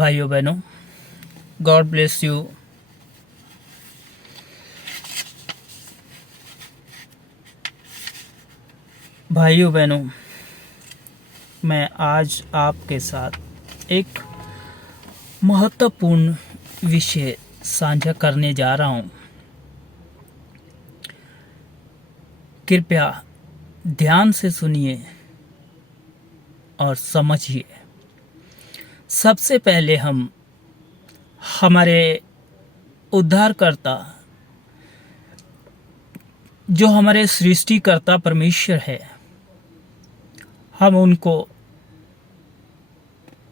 भाइयों बहनों, God bless you. भाइयों बहनों, मैं आज आपके साथ एक महत्वपूर्ण विषय साझा करने जा रहा हूं। कृपया ध्यान से सुनिए और समझिए। सबसे पहले हम हमारे उद्धारकर्ता, जो हमारे सृष्टिकर्ता परमेश्वर है, हम उनको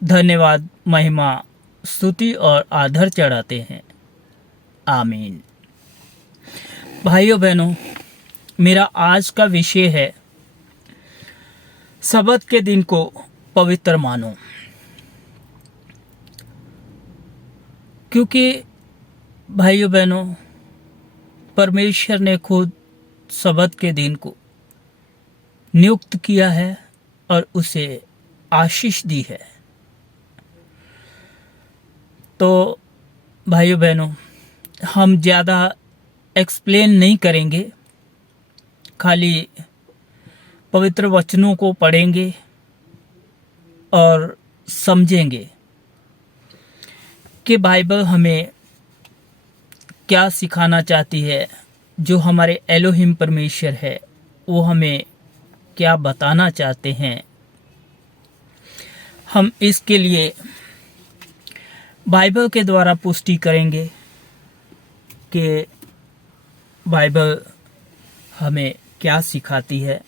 धन्यवाद, महिमा, स्तुति और आदर चढ़ाते हैं। आमीन। भाइयों बहनों, मेरा आज का विषय है सबत के दिन को पवित्र मानो। क्योंकि भाइयों बहनों, परमेश्वर ने खुद सबत के दिन को नियुक्त किया है और उसे आशीष दी है। तो भाइयों बहनों, हम ज़्यादा एक्सप्लेन नहीं करेंगे, खाली पवित्र वचनों को पढ़ेंगे और समझेंगे कि बाइबल हमें क्या सिखाना चाहती है। जो हमारे एलोहिम परमेश्वर है, वो हमें क्या बताना चाहते हैं। हम इसके लिए बाइबल के द्वारा पुष्टि करेंगे कि बाइबल हमें क्या सिखाती है।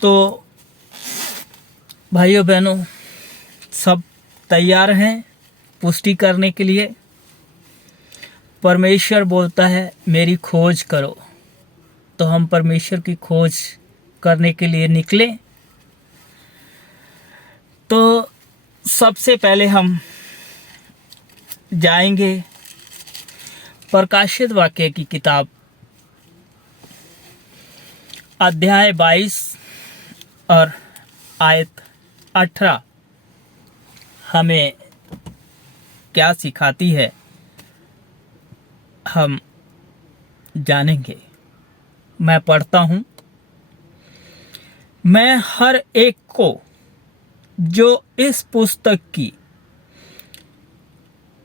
तो भाइयों बहनों, सब तैयार हैं पुष्टि करने के लिए। परमेश्वर बोलता है मेरी खोज करो, तो हम परमेश्वर की खोज करने के लिए निकले। तो सबसे पहले हम जाएंगे प्रकाशित वाक्य की किताब अध्याय 22 और आयत 18 हमें क्या सिखाती है, हम जानेंगे। मैं पढ़ता हूं। मैं हर एक को जो इस पुस्तक की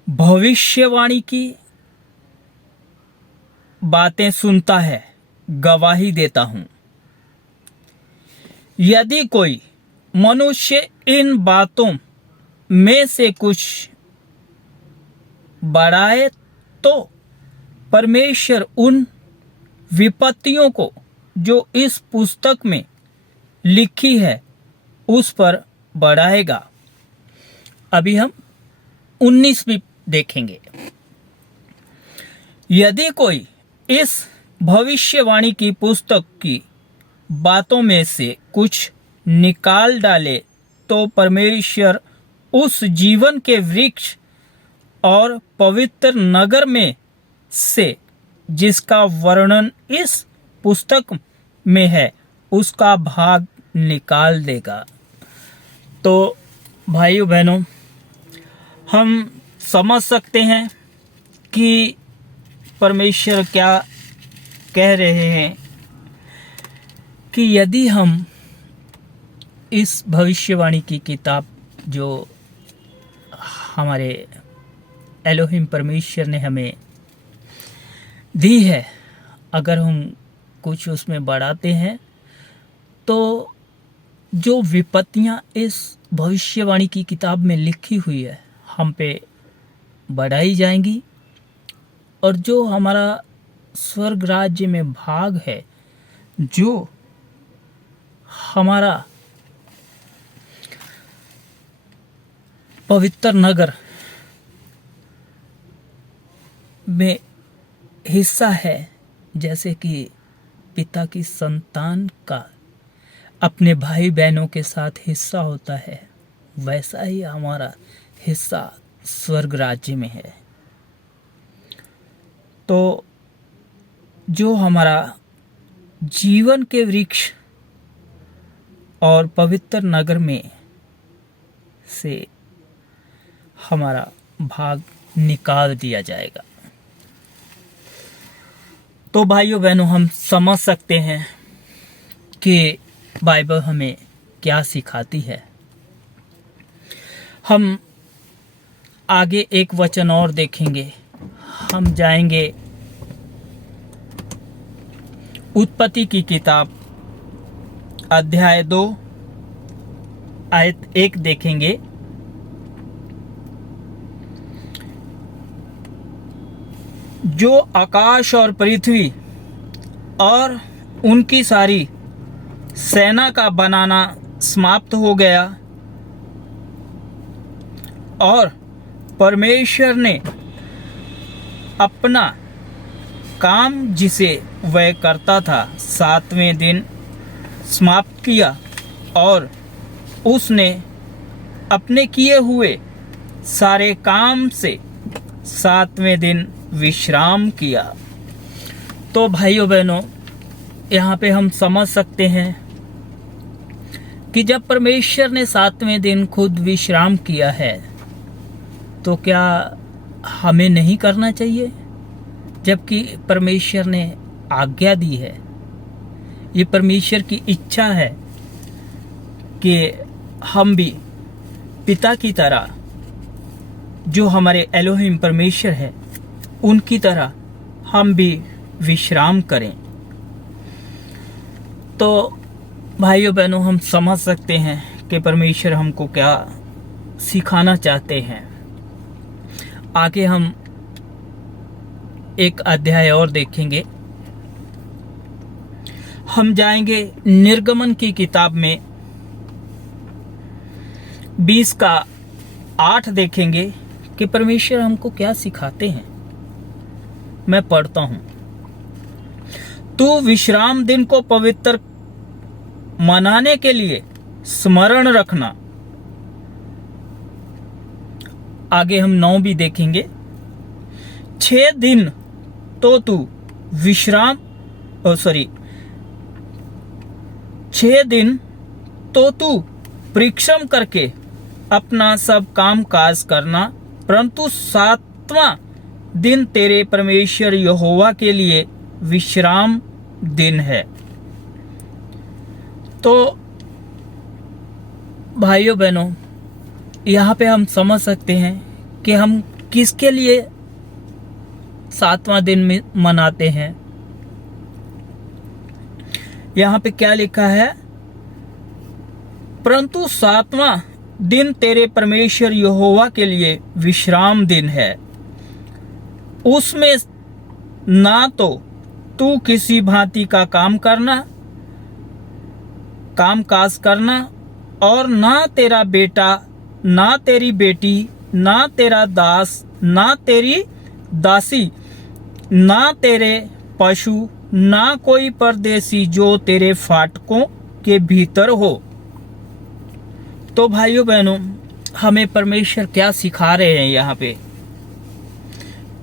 भविष्यवाणी की बातें सुनता है गवाही देता हूं। यदि कोई मनुष्य इन बातों में से कुछ बढ़ाए तो परमेश्वर उन विपत्तियों को जो इस पुस्तक में लिखी है उस पर बढ़ाएगा। अभी हम 19वीं देखेंगे। यदि कोई इस भविष्यवाणी की पुस्तक की बातों में से कुछ निकाल डाले तो परमेश्वर उस जीवन के वृक्ष और पवित्र नगर में से जिसका वर्णन इस पुस्तक में है उसका भाग निकाल देगा। तो भाइयों बहनों, हम समझ सकते हैं कि परमेश्वर क्या कह रहे हैं कि यदि हम इस भविष्यवाणी की किताब जो हमारे एलोहिम परमेश्वर ने हमें दी है, अगर हम कुछ उसमें बढ़ाते हैं तो जो विपत्तियां इस भविष्यवाणी की किताब में लिखी हुई है हम पे बढ़ाई जाएंगी, और जो हमारा स्वर्ग राज्य में भाग है, जो हमारा पवित्र नगर में हिस्सा है, जैसे कि पिता की संतान का अपने भाई बहनों के साथ हिस्सा होता है, वैसा ही हमारा हिस्सा स्वर्ग राज्य में है। तो जो हमारा जीवन के वृक्ष और पवित्र नगर में से हमारा भाग निकाल दिया जाएगा। तो भाइयों बहनों, हम समझ सकते हैं कि बाइबल हमें क्या सिखाती है। हम आगे एक वचन और देखेंगे। हम जाएंगे उत्पत्ति की किताब अध्याय 2 आयत 1 देखेंगे। जो आकाश और पृथ्वी और उनकी सारी सेना का बनाना समाप्त हो गया और परमेश्वर ने अपना काम जिसे वह करता था 7वें दिन समाप्त किया और उसने अपने किए हुए सारे काम से 7वें दिन विश्राम किया। तो भाइयों बहनों, यहाँ पे हम समझ सकते हैं कि जब परमेश्वर ने 7वें दिन खुद विश्राम किया है तो क्या हमें नहीं करना चाहिए? जबकि परमेश्वर ने आज्ञा दी है, ये परमेश्वर की इच्छा है कि हम भी पिता की तरह, जो हमारे एलोहिम परमेश्वर है, उनकी तरह हम भी विश्राम करें। तो भाइयों बहनों, हम समझ सकते हैं कि परमेश्वर हमको क्या सिखाना चाहते हैं। आगे हम एक अध्याय और देखेंगे। हम जाएंगे निर्गमन की किताब में 20 का 8 देखेंगे कि परमेश्वर हमको क्या सिखाते हैं। मैं पढ़ता हूं। तू विश्राम दिन को पवित्र मनाने के लिए स्मरण रखना। आगे हम 9 भी देखेंगे। 6 दिन तो तू 6 दिन तो तू परिश्रम करके अपना सब काम काज करना, परंतु 7वां दिन तेरे परमेश्वर यहोवा के लिए विश्राम दिन है। तो भाइयों बहनों, यहाँ पे हम समझ सकते हैं कि हम किसके लिए 7वां दिन में मनाते हैं। यहाँ पे क्या लिखा है? परंतु 7वां दिन तेरे परमेश्वर यहोवा के लिए विश्राम दिन है। उसमें ना तो तू किसी भांति का काम काज करना, और ना तेरा बेटा, ना तेरी बेटी, ना तेरा दास, ना तेरी दासी, ना तेरे पशु, ना कोई परदेसी जो तेरे फाटकों के भीतर हो। तो भाइयों बहनों, हमें परमेश्वर क्या सिखा रहे हैं यहाँ पे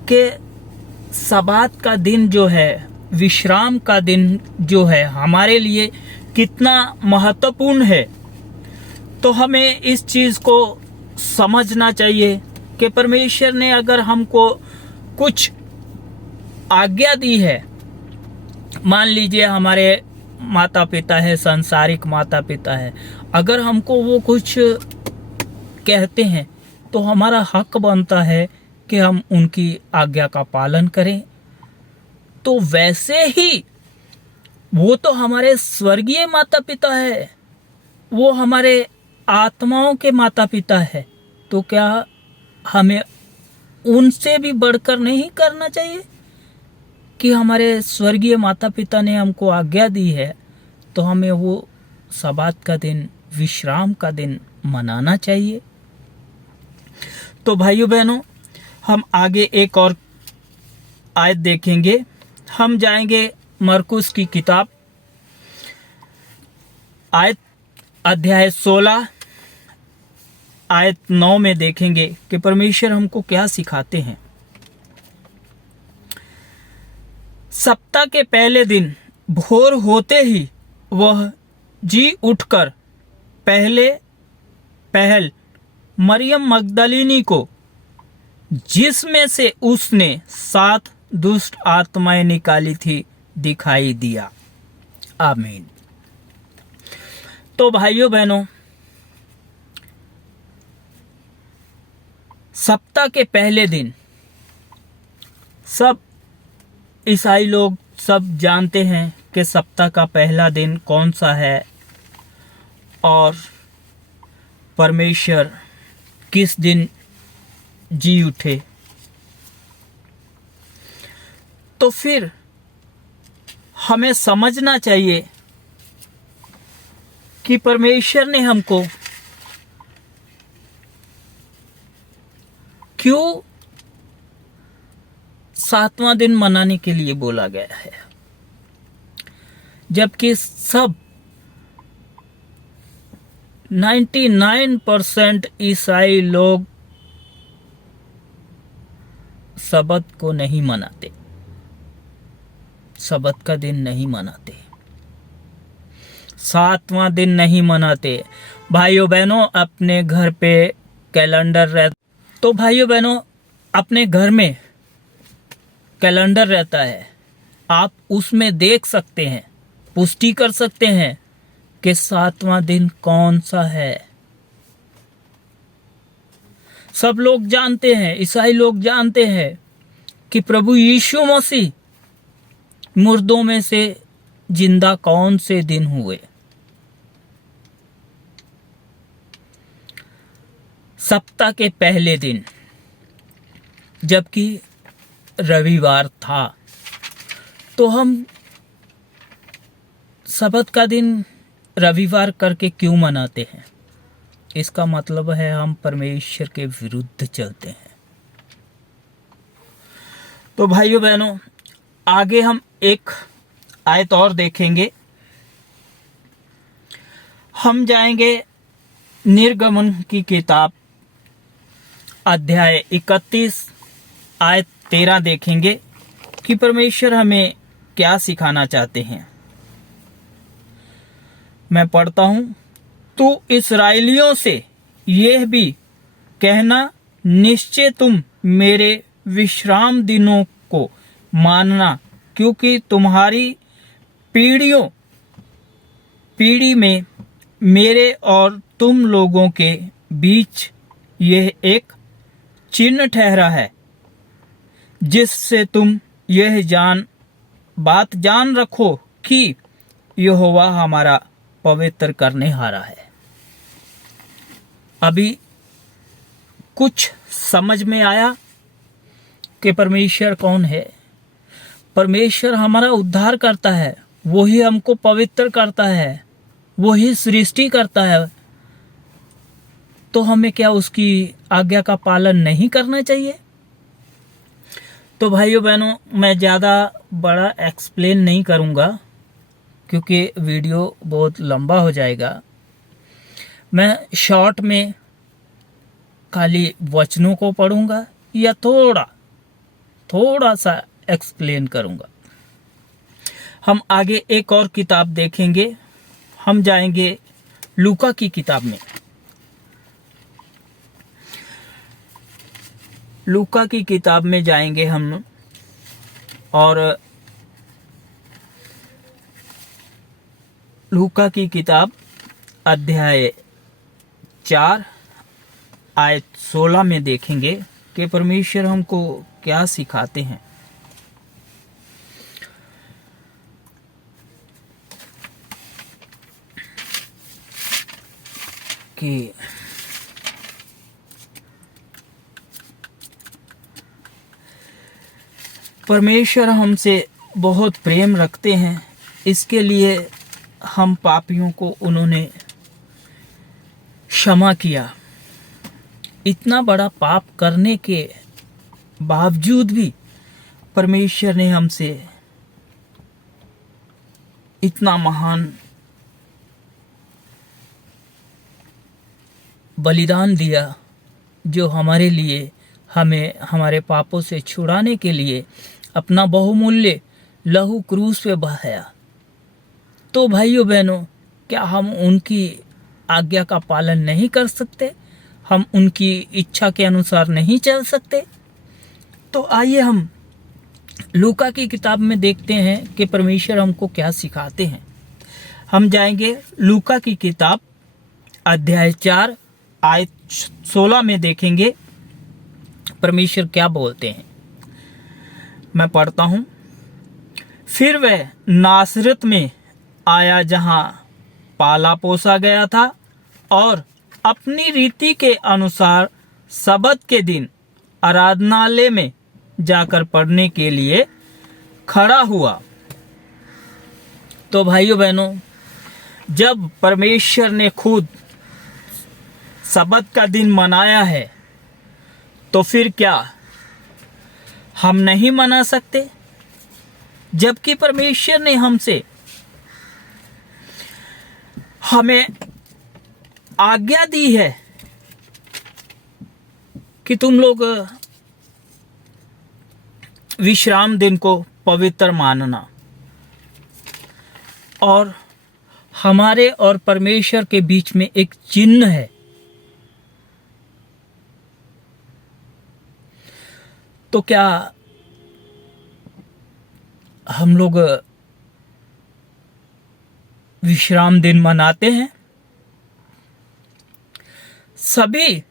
कि सबात का दिन जो है, विश्राम का दिन जो है, हमारे लिए कितना महत्वपूर्ण है। तो हमें इस चीज को समझना चाहिए कि परमेश्वर ने अगर हमको कुछ आज्ञा दी है, मान लीजिए हमारे माता पिता है, सांसारिक माता पिता है, अगर हमको वो कुछ कहते हैं तो हमारा हक बनता है कि हम उनकी आज्ञा का पालन करें। तो वैसे ही वो तो हमारे स्वर्गीय माता पिता है, वो हमारे आत्माओं के माता पिता है। तो क्या हमें उनसे भी बढ़कर नहीं करना चाहिए? कि हमारे स्वर्गीय माता पिता ने हमको आज्ञा दी है तो हमें वो सबात का दिन, विश्राम का दिन मनाना चाहिए। तो भाइयों बहनों, हम आगे एक और आयत देखेंगे। हम जाएंगे मरकुस की किताब अध्याय 16 आयत 9 में देखेंगे कि परमेश्वर हमको क्या सिखाते हैं। सप्ताह के पहले दिन भोर होते ही वह जी उठकर पहल मरियम मगदलिनी को, जिसमें से उसने 7 दुष्ट आत्माएं निकाली थी, दिखाई दिया। आमीन। तो भाइयों बहनों, सप्ताह के पहले दिन सब ईसाई लोग सब जानते हैं कि सप्ताह का पहला दिन कौन सा है और परमेश्वर किस दिन जी उठे। तो फिर हमें समझना चाहिए कि परमेश्वर ने हमको क्यों 7वां दिन मनाने के लिए बोला गया है, जबकि सब 99% ईसाई लोग सबत को नहीं मनाते, सबत का दिन नहीं मनाते, 7वां दिन नहीं मनाते। भाइयों बहनों, अपने घर पे कैलेंडर रहता, तो भाइयों बहनों अपने घर में कैलेंडर रहता है, आप उसमें देख सकते हैं, पुष्टि कर सकते हैं कि 7वां दिन कौन सा है। सब लोग जानते हैं, ईसाई लोग जानते हैं कि प्रभु यीशु मसीह मुर्दों में से जिंदा कौन से दिन हुए। सप्ताह के पहले दिन, जबकि रविवार था, तो हम सबत का दिन रविवार करके क्यों मनाते हैं? इसका मतलब है हम परमेश्वर के विरुद्ध चलते हैं। तो भाइयों बहनों, आगे हम एक आयत और देखेंगे। हम जाएंगे निर्गमन की किताब अध्याय 31 आयत 13 देखेंगे कि परमेश्वर हमें क्या सिखाना चाहते हैं। मैं पढ़ता हूं। तू इस्राएलियों से यह भी कहना, निश्चय तुम मेरे विश्राम दिनों को मानना, क्योंकि तुम्हारी पीढ़ी में मेरे और तुम लोगों के बीच यह एक चिन्ह ठहरा है, जिससे तुम यह बात जान रखो कि यहोवा हमारा पवित्र करने हारा है। अभी कुछ समझ में आया कि परमेश्वर कौन है? परमेश्वर हमारा उद्धार करता है, वही हमको पवित्र करता है, वही सृष्टि करता है। तो हमें क्या उसकी आज्ञा का पालन नहीं करना चाहिए? तो भाइयों बहनों, मैं ज़्यादा बड़ा एक्सप्लेन नहीं करूँगा क्योंकि वीडियो बहुत लंबा हो जाएगा। मैं शॉर्ट में खाली वचनों को पढ़ूँगा या थोड़ा सा एक्सप्लेन करूँगा। हम आगे एक और किताब देखेंगे। हम जाएंगे लूका की किताब में। लूका की किताब में जाएंगे हम, और लूका की किताब अध्याय 4 आयत 16 में देखेंगे कि परमेश्वर हमको क्या सिखाते हैं। कि परमेश्वर हमसे बहुत प्रेम रखते हैं, इसके लिए हम पापियों को उन्होंने क्षमा किया। इतना बड़ा पाप करने के बावजूद भी परमेश्वर ने हमसे इतना महान बलिदान दिया, जो हमारे लिए, हमें हमारे पापों से छुड़ाने के लिए अपना बहुमूल्य लहू क्रूस पे बहाया। तो भाइयों बहनों, क्या हम उनकी आज्ञा का पालन नहीं कर सकते? हम उनकी इच्छा के अनुसार नहीं चल सकते? तो आइए हम लूका की किताब में देखते हैं कि परमेश्वर हमको क्या सिखाते हैं। हम जाएंगे लूका की किताब अध्याय 4 आयत 16 में देखेंगे परमेश्वर क्या बोलते हैं। मैं पढ़ता हूं। फिर वह नासरत में आया जहां पाला पोसा गया था और अपनी रीति के अनुसार सबत के दिन आराधनालय में जाकर पढ़ने के लिए खड़ा हुआ। तो भाइयों बहनों, जब परमेश्वर ने खुद सबत का दिन मनाया है तो फिर क्या हम नहीं मना सकते? जबकि परमेश्वर ने हमें आज्ञा दी है कि तुम लोग विश्राम दिन को पवित्र मानना, और हमारे और परमेश्वर के बीच में एक चिन्ह है। तो क्या हम लोग विश्राम दिन मनाते हैं? सभी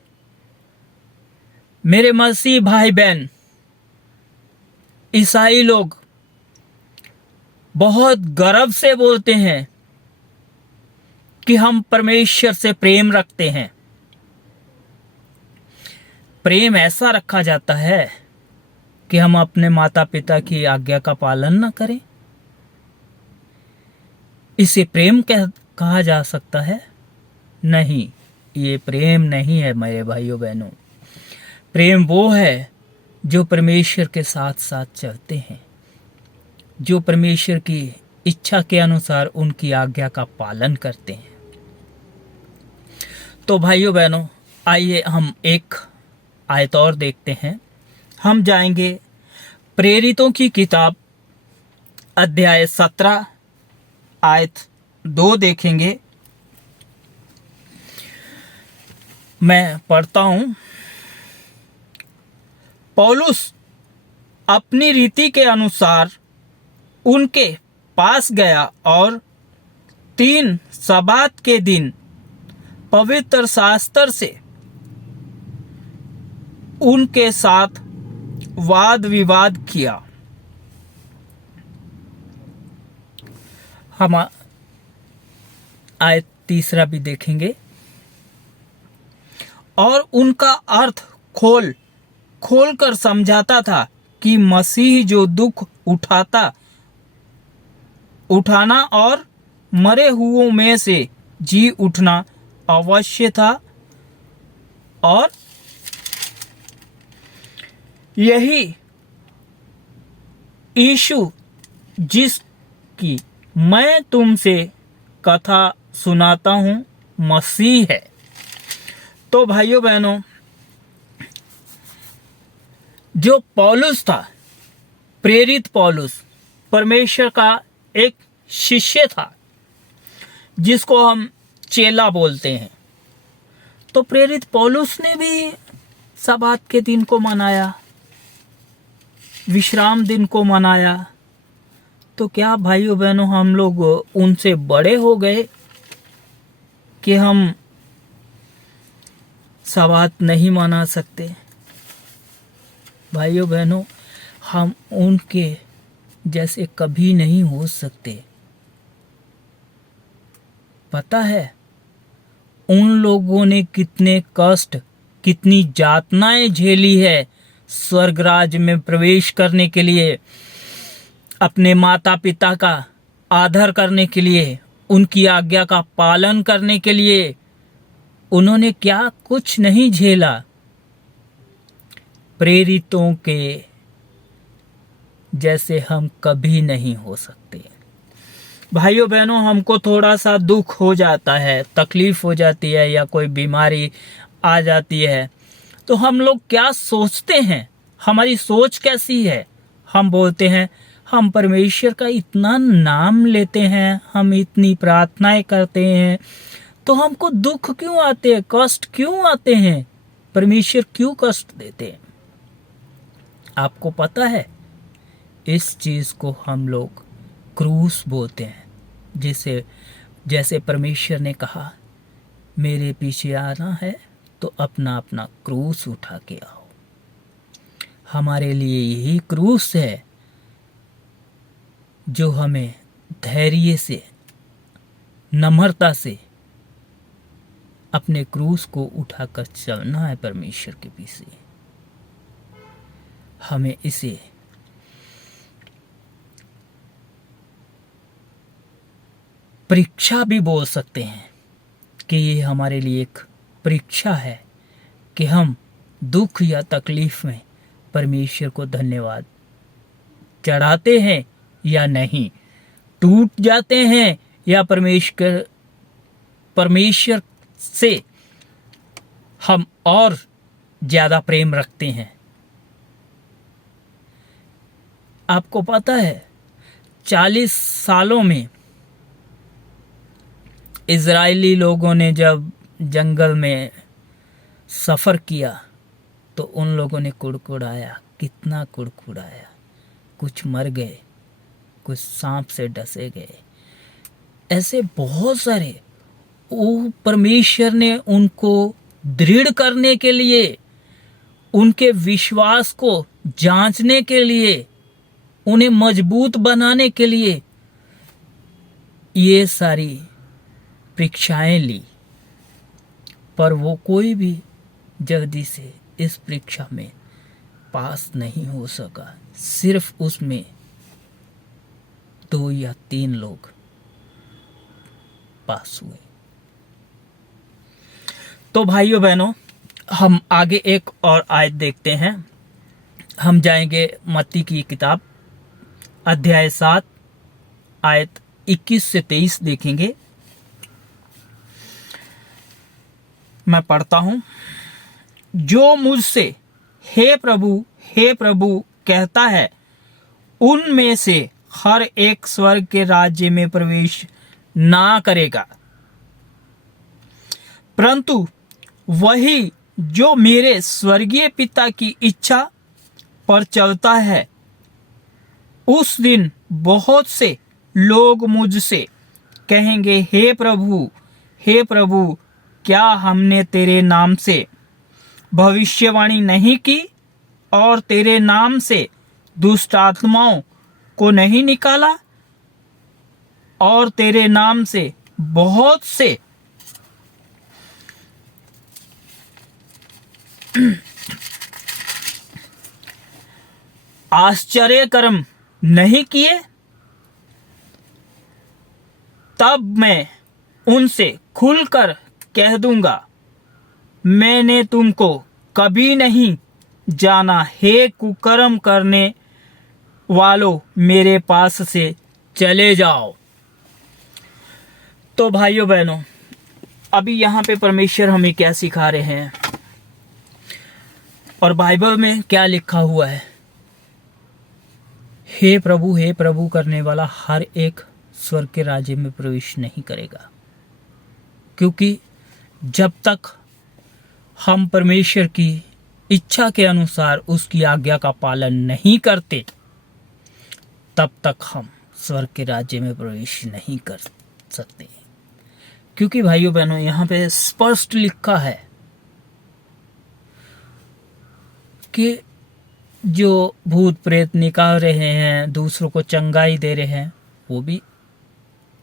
मेरे मसीह भाई बहन ईसाई लोग बहुत गर्व से बोलते हैं कि हम परमेश्वर से प्रेम रखते हैं। प्रेम ऐसा रखा जाता है कि हम अपने माता पिता की आज्ञा का पालन न करें? इसे प्रेम कहा जा सकता है? नहीं, ये प्रेम नहीं है मेरे भाइयों बहनों। प्रेम वो है जो परमेश्वर के साथ साथ चलते हैं, जो परमेश्वर की इच्छा के अनुसार उनकी आज्ञा का पालन करते हैं। तो भाइयों बहनों, आइए हम एक आयत और देखते हैं। हम जाएंगे प्रेरितों की किताब अध्याय 17 आयत 2 देखेंगे। मैं पढ़ता हूं। पौलुस अपनी रीति के अनुसार उनके पास गया और 3 सबात के दिन पवित्र शास्त्र से उनके साथ वाद विवाद किया। हम आयत 3 भी देखेंगे। और उनका अर्थ खोल कर समझाता था कि मसीह जो दुख उठाना और मरे हुओं में से जी उठना अवश्य था, और यही यीशु जिसकी मैं तुमसे कथा सुनाता हूं मसीह है। तो भाइयों बहनों, जो पौलुस था, प्रेरित पौलुस परमेश्वर का एक शिष्य था जिसको हम चेला बोलते हैं। तो प्रेरित पौलुस ने भी सबात के दिन को मनाया, विश्राम दिन को मनाया। तो क्या भाइयों बहनों हम लोग उनसे बड़े हो गए कि हम सबात नहीं मना सकते? भाइयों बहनों, हम उनके जैसे कभी नहीं हो सकते। पता है उन लोगों ने कितने कष्ट, कितनी यातनाएं झेली है स्वर्ग राज्य में प्रवेश करने के लिए, अपने माता पिता का आदर करने के लिए, उनकी आज्ञा का पालन करने के लिए। उन्होंने क्या कुछ नहीं झेला। प्रेरितों के जैसे हम कभी नहीं हो सकते। भाइयों बहनों, हमको थोड़ा सा दुख हो जाता है, तकलीफ हो जाती है या कोई बीमारी आ जाती है, तो हम लोग क्या सोचते हैं? हमारी सोच कैसी है? हम बोलते हैं हम परमेश्वर का इतना नाम लेते हैं, हम इतनी प्रार्थनाएं करते हैं, तो हमको दुख क्यों आते हैं, कष्ट क्यों आते हैं? परमेश्वर क्यों कष्ट देते हैं? आपको पता है? इस चीज को हम लोग क्रूस बोलते हैं। जैसे परमेश्वर ने कहा, मेरे पीछे आना है तो अपना अपना क्रूस उठा के आओ। हमारे लिए यही क्रूस है जो हमें धैर्य से, नम्रता से अपने क्रूस को उठाकर चलना है परमेश्वर के पीछे। हमें इसे परीक्षा भी बोल सकते हैं कि ये हमारे लिए एक परीक्षा है कि हम दुख या तकलीफ में परमेश्वर को धन्यवाद चढ़ाते हैं या नहीं, टूट जाते हैं या परमेश्वर से हम और ज्यादा प्रेम रखते हैं। आपको पता है 40 सालों में इजरायली लोगों ने जब जंगल में सफर किया तो उन लोगों ने कुड़कुड़ाया, कितना कुड़कुड़ाया। कुछ मर गए, कुछ सांप से डसे गए, ऐसे बहुत सारे। वो परमेश्वर ने उनको दृढ़ करने के लिए, उनके विश्वास को जांचने के लिए, उन्हें मजबूत बनाने के लिए ये सारी परीक्षाएं ली, पर वो कोई भी जल्दी से इस परीक्षा में पास नहीं हो सका। सिर्फ उसमें 2 या 3 लोग पास हुए। तो भाइयों बहनों, हम आगे एक और आयत देखते हैं। हम जाएंगे मत्ती की किताब अध्याय 7 आयत 21 से 23 देखेंगे। मैं पढ़ता हूं। जो मुझसे हे प्रभु कहता है, उनमें से हर एक स्वर्ग के राज्य में प्रवेश ना करेगा, परंतु वही जो मेरे स्वर्गीय पिता की इच्छा पर चलता है। उस दिन बहुत से लोग मुझसे कहेंगे, हे प्रभु, क्या हमने तेरे नाम से भविष्यवाणी नहीं की और तेरे नाम से दुष्ट आत्माओं को नहीं निकाला और तेरे नाम से बहुत से आश्चर्य कर्म नहीं किए? तब मैं उनसे खुलकर कह दूंगा, मैंने तुमको कभी नहीं जाना। हे कुकर्म करने वालों, मेरे पास से चले जाओ। तो भाइयों बहनों, अभी यहाँ पे परमेश्वर हमें क्या सिखा रहे हैं और बाइबल में क्या लिखा हुआ है? हे प्रभु करने वाला हर एक स्वर्ग के राज्य में प्रवेश नहीं करेगा, क्योंकि जब तक हम परमेश्वर की इच्छा के अनुसार उसकी आज्ञा का पालन नहीं करते, तब तक हम स्वर्ग के राज्य में प्रवेश नहीं कर सकते। क्योंकि भाइयों बहनों, यहाँ पे स्पष्ट लिखा है कि जो भूत प्रेत निकाल रहे हैं, दूसरों को चंगाई दे रहे हैं, वो भी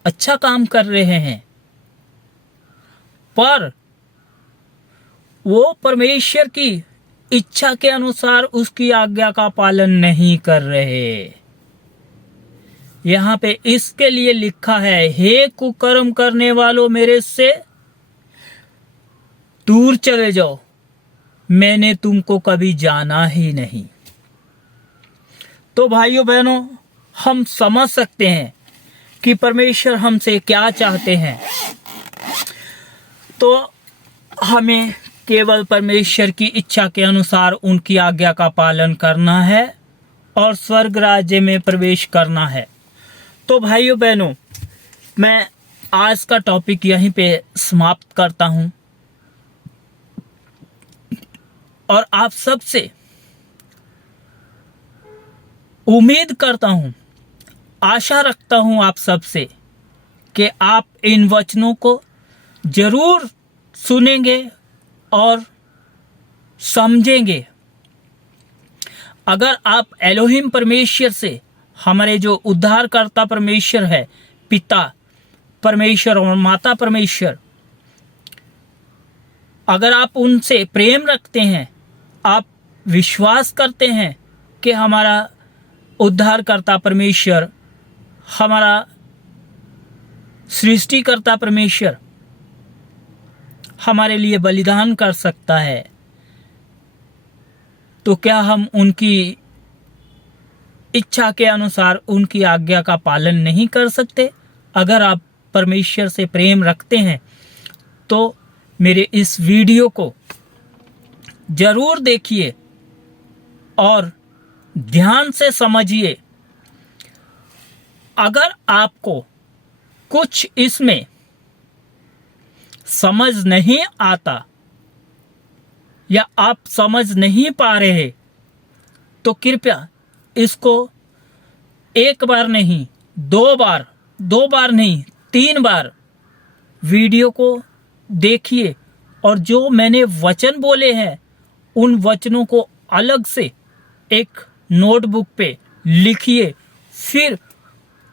अच्छा काम कर रहे हैं, पर वो परमेश्वर की इच्छा के अनुसार उसकी आज्ञा का पालन नहीं कर रहे। यहाँ पे इसके लिए लिखा है, हे कुकर्म करने वालों, मेरे से दूर चले जाओ, मैंने तुमको कभी जाना ही नहीं। तो भाइयों बहनों, हम समझ सकते हैं कि परमेश्वर हमसे क्या चाहते हैं। तो हमें केवल परमेश्वर की इच्छा के अनुसार उनकी आज्ञा का पालन करना है और स्वर्ग राज्य में प्रवेश करना है। तो भाइयों बहनों, मैं आज का टॉपिक यहीं पे समाप्त करता हूं। और आप सबसे उम्मीद करता हूं, आशा रखता हूं आप सबसे कि आप इन वचनों को जरूर सुनेंगे और समझेंगे। अगर आप एलोहिम परमेश्वर से, हमारे जो उद्धारकर्ता परमेश्वर है, पिता परमेश्वर और माता परमेश्वर, अगर आप उनसे प्रेम रखते हैं, आप विश्वास करते हैं कि हमारा उद्धारकर्ता परमेश्वर, हमारा सृष्टिकर्ता परमेश्वर हमारे लिए बलिदान कर सकता है, तो क्या हम उनकी इच्छा के अनुसार उनकी आज्ञा का पालन नहीं कर सकते? अगर आप परमेश्वर से प्रेम रखते हैं तो मेरे इस वीडियो को जरूर देखिए और ध्यान से समझिए। अगर आपको कुछ इसमें समझ नहीं आता या आप समझ नहीं पा रहे, तो कृपया इसको एक बार नहीं, दो बार नहीं, 3 बार वीडियो को देखिए और जो मैंने वचन बोले हैं उन वचनों को अलग से एक नोटबुक पे लिखिए, फिर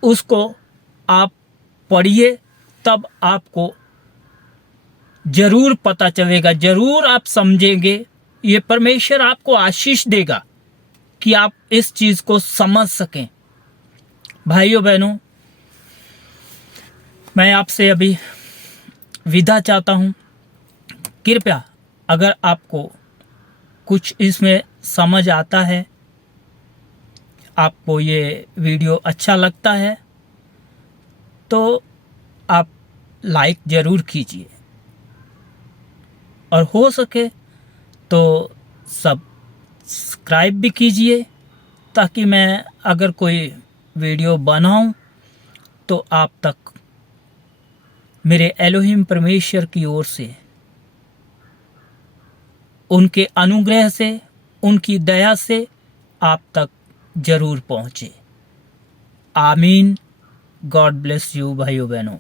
उसको आप पढ़िए, तब आपको जरूर पता चलेगा, जरूर आप समझेंगे। ये परमेश्वर आपको आशीष देगा कि आप इस चीज को समझ सकें। भाइयों बहनों, मैं आपसे अभी विदा चाहता हूं। कृपया अगर आपको कुछ इसमें समझ आता है, आपको ये वीडियो अच्छा लगता है, तो आप लाइक जरूर कीजिए और हो सके तो सब्सक्राइब भी कीजिए, ताकि मैं अगर कोई वीडियो बनाऊं तो आप तक मेरे एलोहिम परमेश्वर की ओर से, उनके अनुग्रह से, उनकी दया से आप तक जरूर पहुंचे। आमीन। गॉड ब्लेस यू भाइयों बहनों।